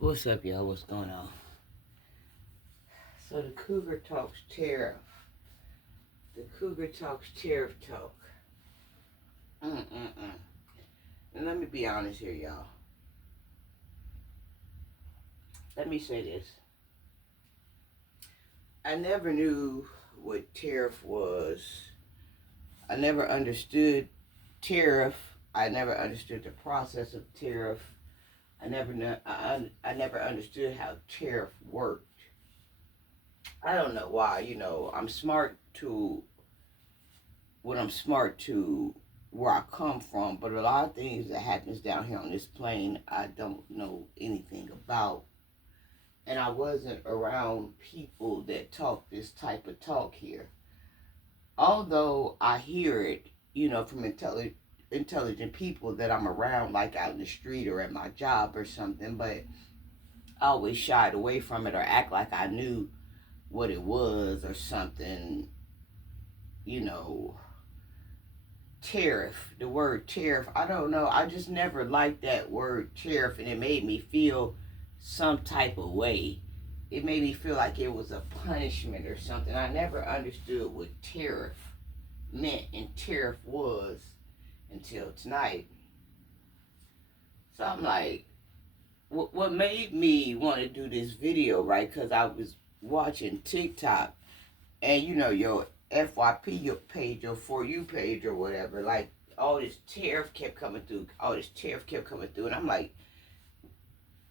What's up, y'all? What's going on? So the Cougar talks tariff. The Cougar talks tariff talk. And let me be honest here, y'all. Let me say this. I never knew what tariff was. I never understood tariff. I never understood the process of tariff. I never understood how tariff worked. I don't know why. I'm smart to what I'm smart to where I come from, but a lot of things that happens down here on this plane, I don't know anything about. And I wasn't around people that talk this type of talk here. Although I hear it, from intelligent people that I'm around, like out in the street or at my job or something, but I always shied away from it or act like I knew what it was or something, you know, tariff, the word tariff. I don't know. I just never liked that word tariff, and it made me feel some type of way. It made me feel like it was a punishment or something. I never understood what tariff meant and tariff was until tonight. So I'm like, what made me want to do this video, right? Because I was watching TikTok, and your FYP your page, your For You page or whatever, like all this tariff kept coming through. And I'm like,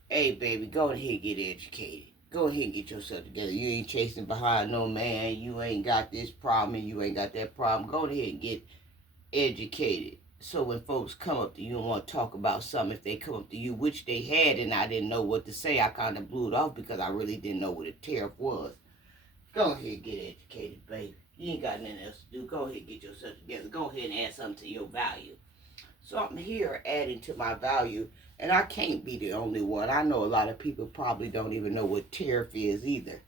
hey, baby, go ahead and get educated. Go ahead and get yourself together. You ain't chasing behind no man. You ain't got this problem and you ain't got that problem. Go ahead and get educated. So when folks come up to you and want to talk about something, if they come up to you, which they had, and I didn't know what to say, I kind of blew it off because I really didn't know what a tariff was. Go ahead and get educated, baby. You ain't got nothing else to do. Go ahead and get yourself together. Go ahead and add something to your value. So I'm here adding to my value, and I can't be the only one. I know a lot of people probably don't even know what tariff is either.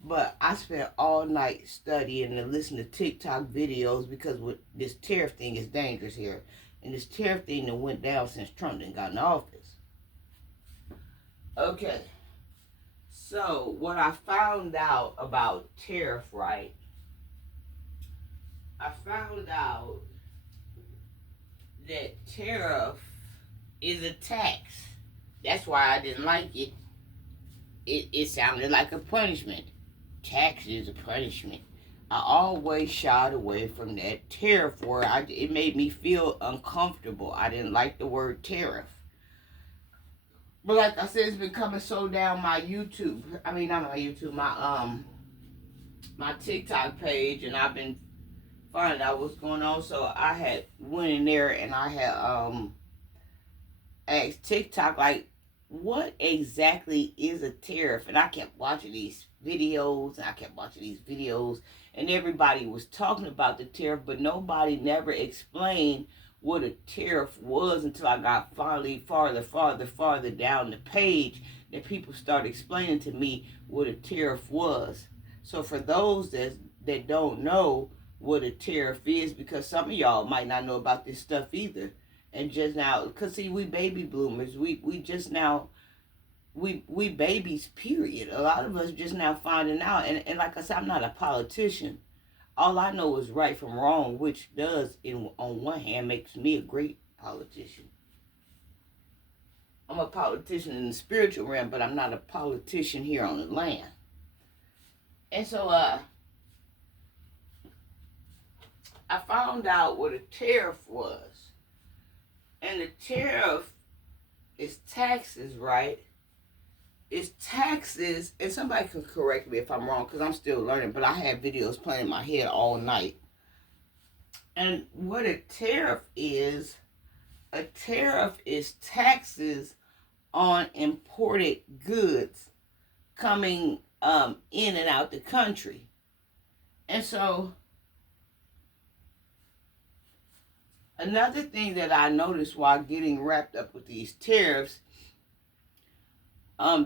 But I spent all night studying and listening to TikTok videos because this tariff thing is dangerous here. And this tariff thing that went down since Trump done got in office. Okay. So what I found out about tariff, right? I found out that tariff is a tax. That's why I didn't like it. It sounded like a punishment. Tax is a punishment. I always shied away from that tariff word. It made me feel uncomfortable. I didn't like the word tariff. But like I said, it's been coming so down my YouTube. I mean, not my YouTube, my TikTok page, and I've been finding out what's going on. So I had went in there and I had asked TikTok, like, what exactly is a tariff? And I kept watching these videos, and everybody was talking about the tariff, but nobody never explained what a tariff was until I got finally farther down the page that people started explaining to me what a tariff was. So for those that don't know what a tariff is, because some of y'all might not know about this stuff either, and just now, because see, we baby bloomers, we just now, we babies, period. A lot of us just now finding out, and like I said, I'm not a politician. All I know is right from wrong, which does, on one hand, makes me a great politician. I'm a politician in the spiritual realm, but I'm not a politician here on the land. And so I found out what a tariff was. And the tariff is taxes, right? It's taxes, and somebody can correct me if I'm wrong, because I'm still learning, but I had videos playing in my head all night. And what a tariff is taxes on imported goods coming in and out the country. And so another thing that I noticed while getting wrapped up with these tariffs,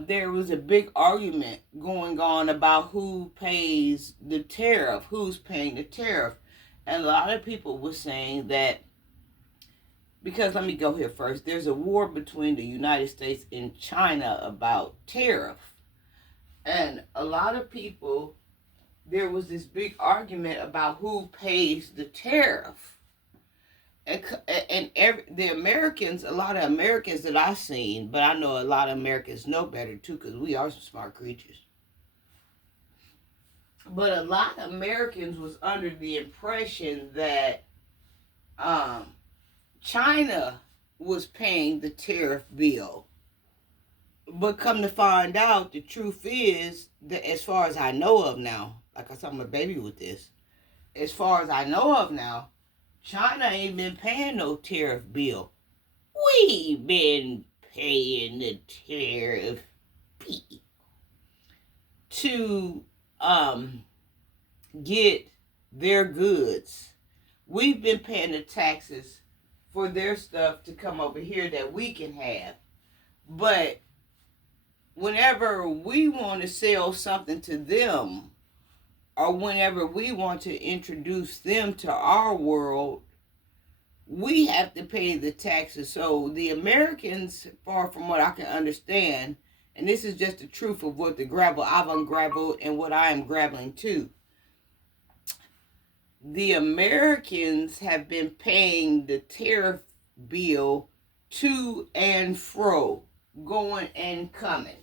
there was a big argument going on about who pays the tariff, who's paying the tariff. And a lot of people were saying that because let me go here first. There's a war between the United States and China about tariff. And a lot of people, there was this big argument about who pays the tariff. The Americans, a lot of Americans that I've seen, but I know a lot of Americans know better too, because we are some smart creatures. But a lot of Americans was under the impression that China was paying the tariff bill. But come to find out, the truth is that as far as I know of now, like I saw my baby with this, as far as I know of now, China ain't been paying no tariff bill. We been paying the tariff bill to get their goods. We've been paying the taxes for their stuff to come over here that we can have. But whenever we want to sell something to them, or whenever we want to introduce them to our world, we have to pay the taxes. So the Americans, far from what I can understand, and this is just the truth of what the gravel I've ungraveled and what I am graveling too, the Americans have been paying the tariff bill to and fro, going and coming.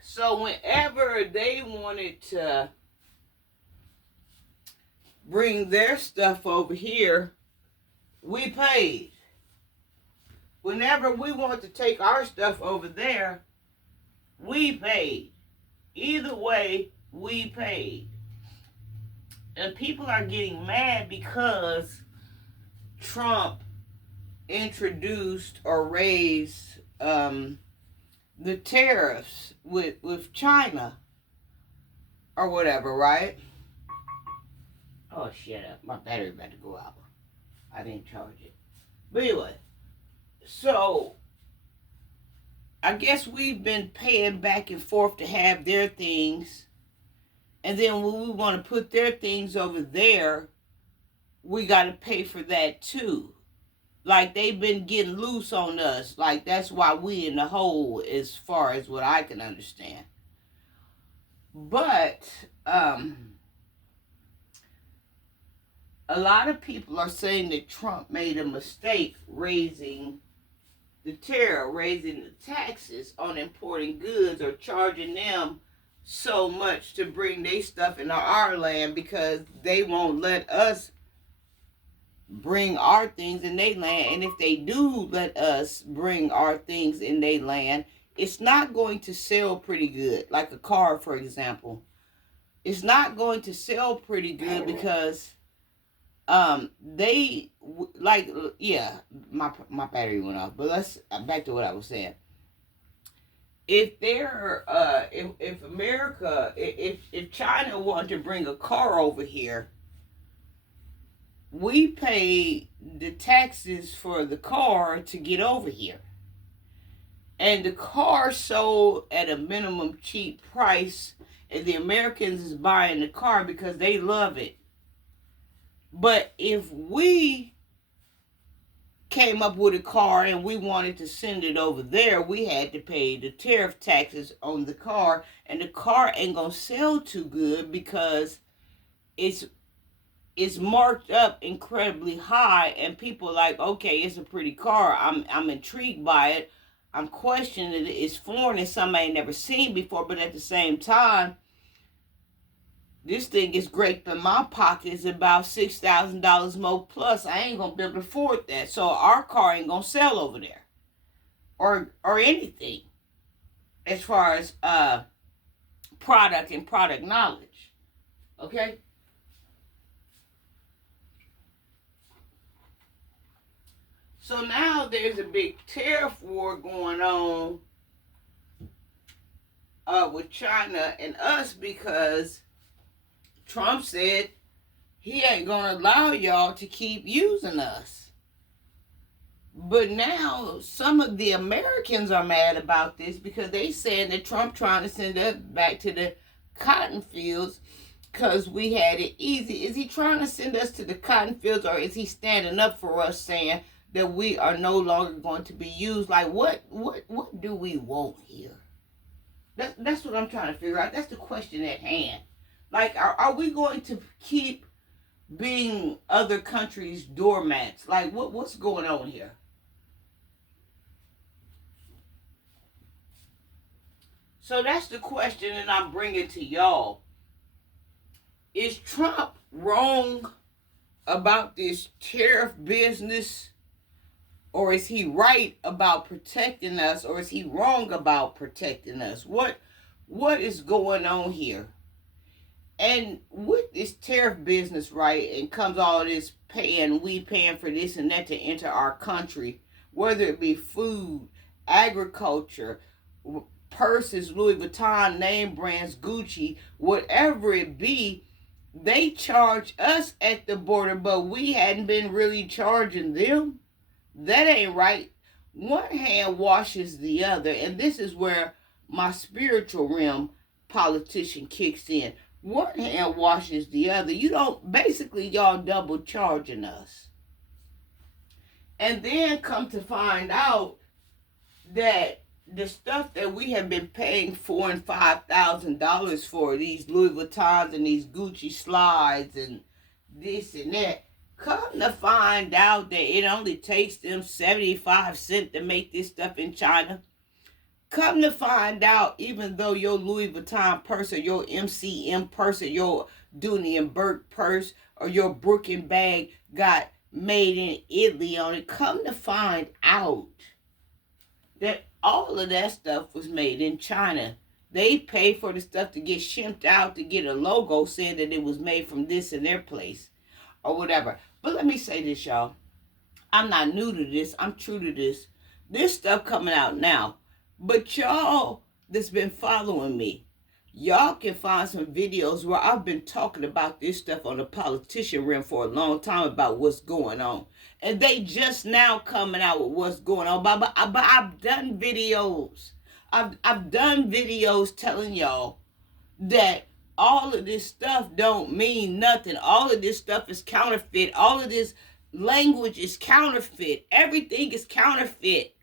So whenever they wanted to bring their stuff over here, we paid. Whenever we want to take our stuff over there, we paid. Either way, we paid. And people are getting mad because Trump introduced or raised the tariffs with China or whatever, right? Oh, shut up. My battery about to go out. I didn't charge it. But anyway, so I guess we've been paying back and forth to have their things. And then when we want to put their things over there, we got to pay for that too. Like, they've been getting loose on us. Like, that's why we in the hole as far as what I can understand. But a lot of people are saying that Trump made a mistake raising the tariff, raising the taxes on importing goods, or charging them so much to bring their stuff into our land, because they won't let us bring our things in their land. And if they do let us bring our things in their land, it's not going to sell pretty good. Like a car, for example. It's not going to sell pretty good because they, like, yeah, my battery went off. But let's, back to what I was saying. If they're, if America, if China wanted to bring a car over here, we pay the taxes for the car to get over here. And the car sold at a minimum cheap price, and the Americans is buying the car because they love it. But if we came up with a car and we wanted to send it over there, we had to pay the tariff taxes on the car, and the car ain't gonna sell too good because it's marked up incredibly high, and people are like, okay, it's a pretty car. I'm intrigued by it. I'm questioning it. It's foreign and something I ain't never seen before, but at the same time, this thing is great in my pocket. It's about $6,000 more plus. I ain't gonna be able to afford that. So our car ain't gonna sell over there. Or anything. As far as product and product knowledge. Okay? So now there's a big tariff war going on with China and us, because Trump said he ain't going to allow y'all to keep using us. But now some of the Americans are mad about this because they saying that Trump trying to send us back to the cotton fields because we had it easy. Is he trying to send us to the cotton fields, or is he standing up for us, saying that we are no longer going to be used? Like, what do we want here? That's what I'm trying to figure out. That's the question at hand. Like, are we going to keep being other countries' doormats? Like, what's going on here? So that's the question that I'm bringing to y'all. Is Trump wrong about this tariff business? Or is he right about protecting us? Or is he wrong about protecting us? What is going on here? And with this tariff business, right, and comes all this we paying for this and that to enter our country, whether it be food, agriculture, purses, Louis Vuitton, name brands, Gucci, whatever it be, they charge us at the border, but we hadn't been really charging them. That ain't right. One hand washes the other, and this is where my spiritual realm politician kicks in. One hand washes the other. You don't, basically, y'all double charging us. And then come to find out that the stuff that we have been paying $4,000 and $5,000 for, these Louis Vuittons and these Gucci slides and this and that, come to find out that it only takes them 75 cents to make this stuff in China. Come to find out, even though your Louis Vuitton purse or your MCM purse or your Dooney and Burke purse or your Brooklyn bag got made in Italy on it, come to find out that all of that stuff was made in China. They pay for the stuff to get shipped out to get a logo saying that it was made from this in their place or whatever. But let me say this, y'all. I'm not new to this. I'm true to this. This stuff coming out now. But y'all that's been following me, y'all can find some videos where I've been talking about this stuff on the politician realm for a long time about what's going on. And they just now coming out with what's going on. But I've done videos. I've done videos telling y'all that all of this stuff don't mean nothing. All of this stuff is counterfeit. All of this language is counterfeit. Everything is counterfeit.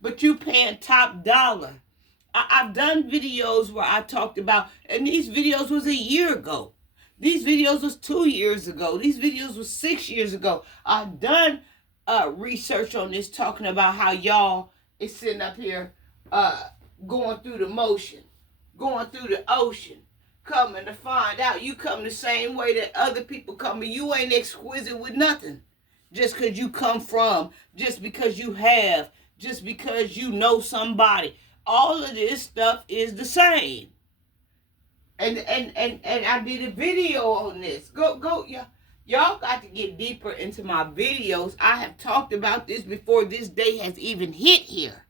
But you paying top dollar. I've done videos where I talked about, and these videos was a year ago. These videos was 2 years ago. These videos was 6 years ago. I've done research on this, talking about how y'all is sitting up here going through the motion, going through the ocean, coming to find out you come the same way that other people come, but you ain't exquisite with nothing. Just because you come from, just because you have, just because you know somebody. All of this stuff is the same. And I did a video on this. Go, y'all got to get deeper into my videos. I have talked about this before this day has even hit here.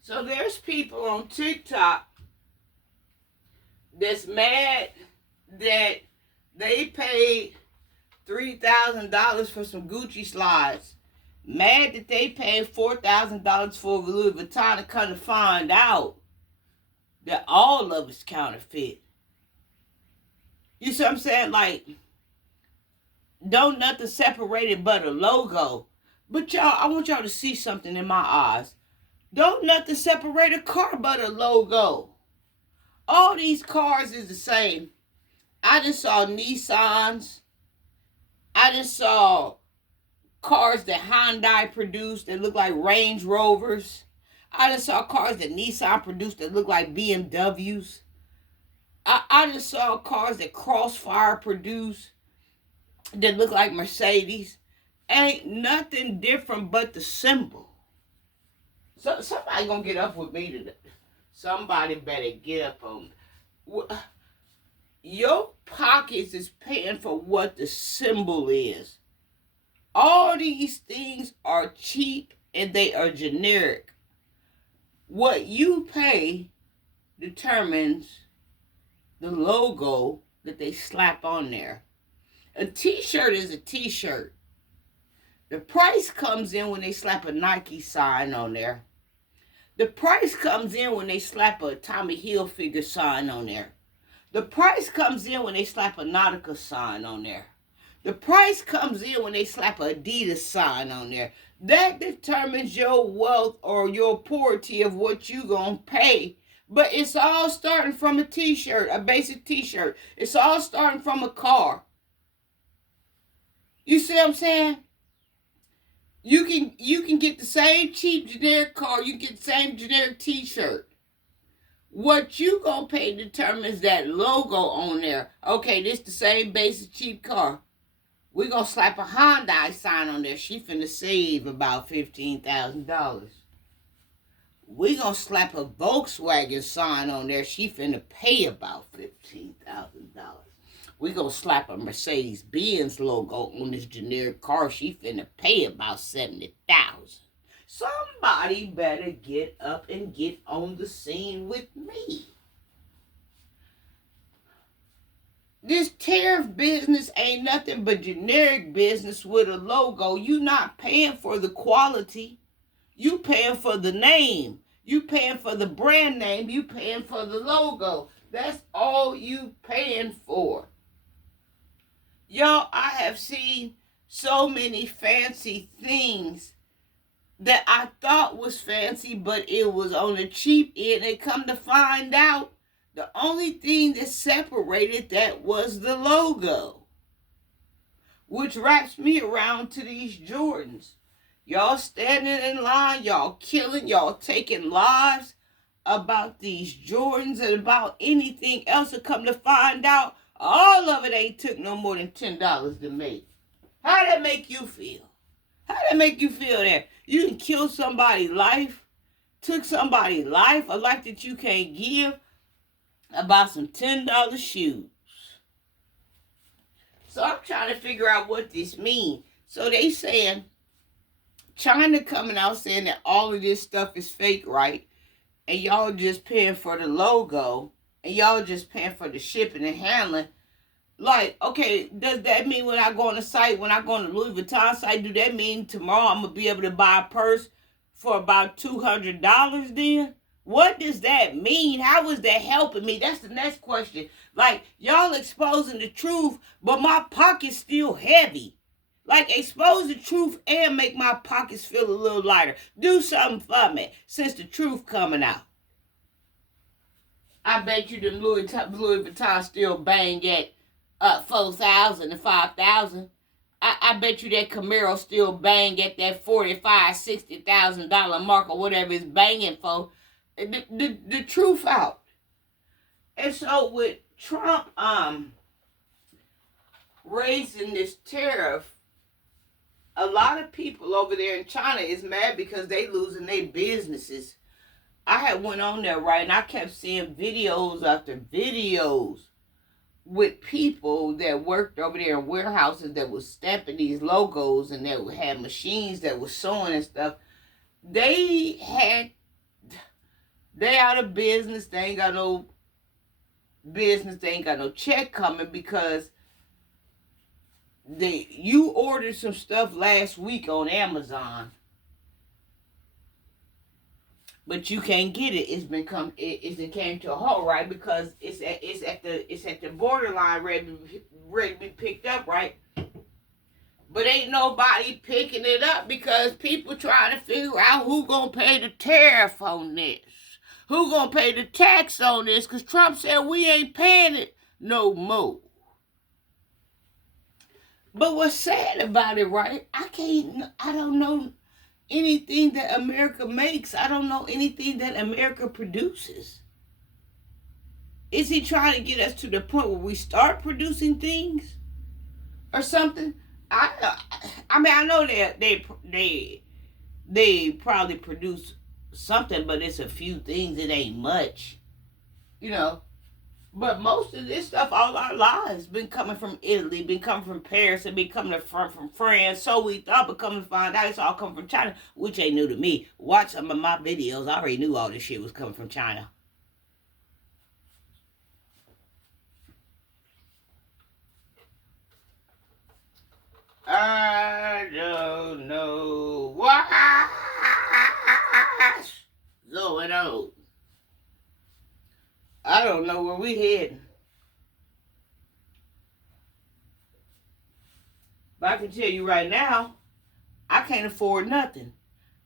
So there's people on TikTok that's mad that they paid $3,000 for some Gucci slides. Mad that they paid $4,000 for Louis Vuitton, and come to find out that all of it's counterfeit. You see what I'm saying? Like, don't nothing separate it but a logo. But y'all, I want y'all to see something in my eyes. Don't nothing separate a car but a logo. All these cars is the same. I just saw Nissans. I just saw cars that Hyundai produced that look like Range Rovers. I just saw cars that Nissan produced that look like BMWs. I just saw cars that Crossfire produced that look like Mercedes. Ain't nothing different but the symbol. So somebody gonna get up with me today. Somebody better get up on me. Your pockets is paying for what the symbol is. All these things are cheap and they are generic. What you pay determines the logo that they slap on there. A t-shirt is a t-shirt. The price comes in when they slap a Nike sign on there. The price comes in when they slap a Tommy Hilfiger sign on there. The price comes in when they slap a Nautica sign on there. The price comes in when they slap a Adidas sign on there. That determines your wealth or your poverty of what you gonna pay. But it's all starting from a t-shirt, a basic t-shirt. It's all starting from a car. You see what I'm saying? You can get the same cheap generic car, you can get the same generic t-shirt. What you gonna pay determines that logo on there. Okay, this the same basic cheap car. We gonna slap a Hyundai sign on there. She finna save about $15,000. We gonna slap a Volkswagen sign on there. She finna pay about $15,000. We gonna slap a Mercedes-Benz logo on this generic car. She finna pay about $70,000. Somebody better get up and get on the scene with me. This tariff business ain't nothing but generic business with a logo. You not paying for the quality. You paying for the name. You paying for the brand name. You paying for the logo. That's all you paying for. Y'all, I have seen so many fancy things that I thought was fancy, but it was on the cheap end. And come to find out, the only thing that separated that was the logo, which wraps me around to these Jordans. Y'all standing in line, y'all killing, y'all taking lives about these Jordans and about anything else, to come to find out, all of it ain't took no more than $10 to make. How that make you feel? How that make you feel that you can kill somebody's life, took somebody's life, a life that you can't give, about some $10 shoes? So I'm trying to figure out what this means. So they saying, China coming out saying that all of this stuff is fake, right? And y'all just paying for the logo, and y'all just paying for the shipping and handling. Like, okay, does that mean when I go on the site, when I go on the Louis Vuitton site, do that mean tomorrow I'm going to be able to buy a purse for about $200 then? What does that mean? How is that helping me? That's the next question. Like, y'all exposing the truth, but my pocket's still heavy. Like, expose the truth and make my pockets feel a little lighter. Do something for me since the truth coming out. I bet you them Louis Vuitton still bang at 4,000 and 5,000. I bet you that Camaro still bang at that $45,000-$60,000 mark or whatever it's banging for. The truth out. And so with Trump raising this tariff, a lot of people over there in China is mad because they losing their businesses. I had went on there, right, and I kept seeing videos after videos with people that worked over there in warehouses that was stamping these logos and that had machines that was sewing and stuff. They out of business. They ain't got no business. They ain't got no check coming because you ordered some stuff last week on Amazon, but you can't get it. It came to a halt, right? Because it's at the borderline ready to be picked up, right? But ain't nobody picking it up because people trying to figure out who gonna pay the tariff on this, who gonna pay the tax on this, because Trump said we ain't paying it no more. But what's sad about it, right? I don't know anything that America makes. I don't know anything that America produces. Is he trying to get us to the point where we start producing things or something? I mean, I know that they probably produce something, but it's a few things. It ain't much, you know. But most of this stuff, all our lives, been coming from Italy, been coming from Paris, and been coming from France. So we thought, but coming to find out, it's all coming from China, which ain't new to me. Watch some of my videos. I already knew all this shit was coming from China. I don't know what's going on. I don't know where we heading. But I can tell you right now, I can't afford nothing.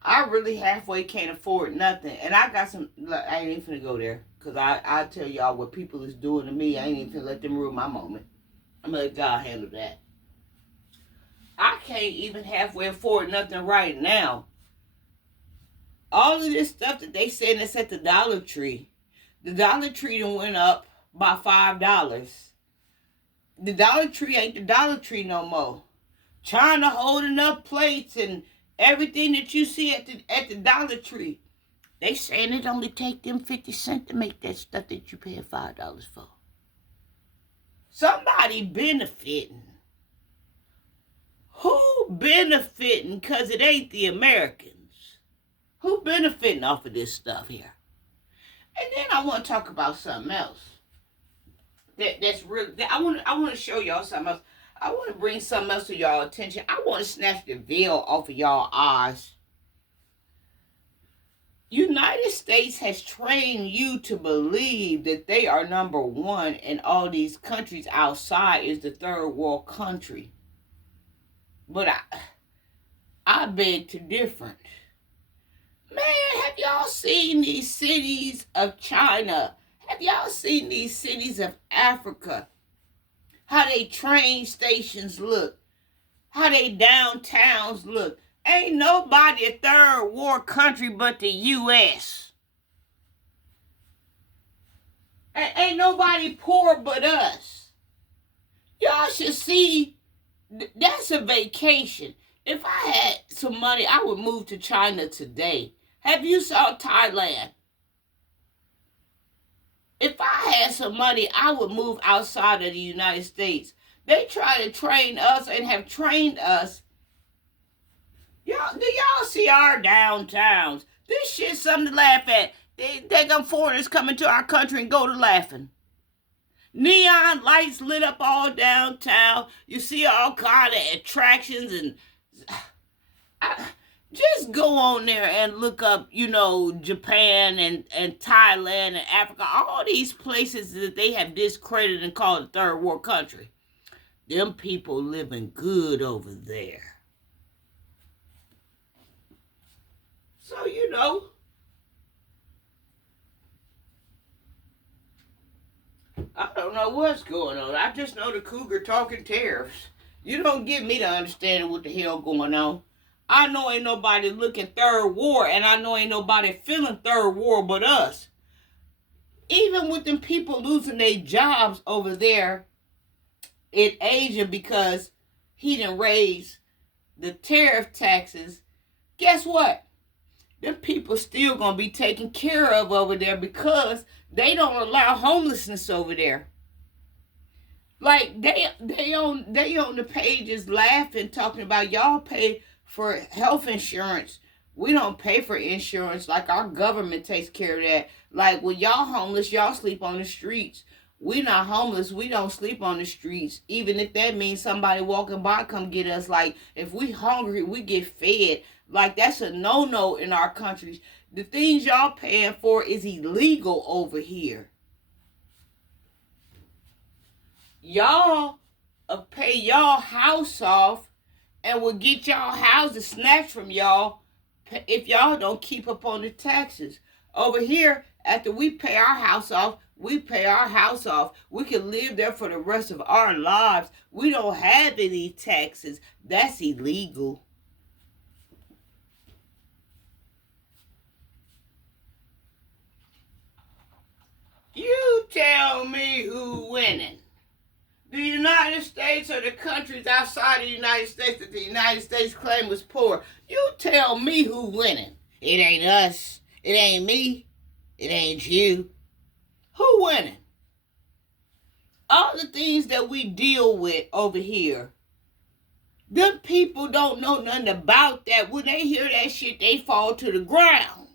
I really halfway can't afford nothing. And I got some, look, I ain't even finna go there. Because I tell y'all what people is doing to me. I ain't even finna let them ruin my moment. I'm gonna let God handle that. I can't even halfway afford nothing right now. All of this stuff that they saying that's at the Dollar Tree. The Dollar Tree done went up by $5. The Dollar Tree ain't the Dollar Tree no more. China holding up plates and everything that you see at the Dollar Tree. They saying it only take them 50 cents to make that stuff that you paying $5 for. Somebody benefiting. Who benefiting? Because it ain't the Americans. Who benefiting off of this stuff here? And then I want to talk about something else. That's really. I want to show y'all something else. I want to bring something else to y'all attention. I want to snatch the veil off of y'all eyes. United States has trained you to believe that they are number one and all these countries outside is the third world country. But I beg to differ. Man, have y'all seen these cities of China? Have y'all seen these cities of Africa? How they train stations look? How they downtowns look? Ain't nobody a third world country but the U.S. Ain't nobody poor but us. Y'all should see, that's a vacation. If I had some money, I would move to China today. Have you saw Thailand? If I had some money, I would move outside of the United States. They try to train us and have trained us. Do y'all see our downtowns? This shit's something to laugh at. They got foreigners coming to our country and go to laughing. Neon lights lit up all downtown. You see all kind of attractions and... just go on there and look up, Japan and Thailand and Africa. All these places that they have discredited and called a third world country. Them people living good over there. So, I don't know what's going on. I just know the cougar talking tariffs. You don't get me to understand what the hell going on. I know ain't nobody looking third war, and I know ain't nobody feeling third war but us. Even with them people losing their jobs over there in Asia because he done raised the tariff taxes, guess what? Them people still gonna be taken care of over there because they don't allow homelessness over there. Like they on the pages laughing, talking about y'all pay for health insurance. We don't pay for insurance. Like our government takes care of that. Like when y'all homeless, y'all sleep on the streets. We not homeless. We don't sleep on the streets. Even if that means somebody walking by come get us. Like if we hungry, we get fed. Like that's a no-no in our countries. The things y'all paying for is illegal over here. Y'all pay y'all house off and will get y'all houses snatched from y'all if y'all don't keep up on the taxes. Over here, after we pay our house off, we pay our house off. We can live there for the rest of our lives. We don't have any taxes. That's illegal. You tell me who winning. The United States or the countries outside the United States that the United States claim was poor. You tell me who winning. It ain't us. It ain't me. It ain't you. Who winning? All the things that we deal with over here. Them people don't know nothing about that. When they hear that shit, they fall to the ground.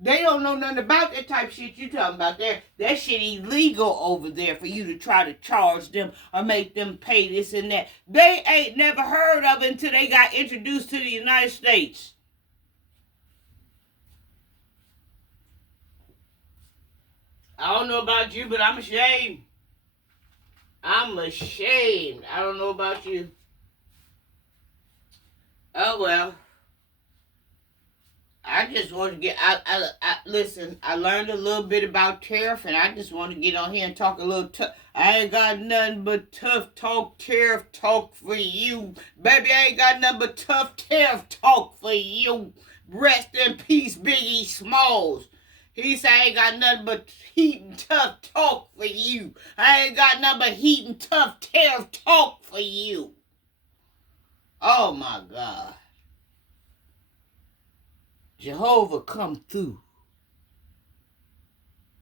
They don't know nothing about that type of shit you talking about there. That shit illegal over there for you to try to charge them or make them pay this and that. They ain't never heard of it until they got introduced to the United States. I don't know about you, but I'm ashamed. I'm ashamed. I don't know about you. Oh well. I just want to get. Listen. I learned a little bit about Tarrif, and I just want to get on here and talk a little tough. I ain't got nothing but tough talk, Tarrif talk for you, baby. I ain't got nothing but tough Tarrif talk for you. Rest in peace, Biggie Smalls. He said I ain't got nothing but heat and tough talk for you. I ain't got nothing but heat and tough Tarrif talk for you. Oh my God. Jehovah come through.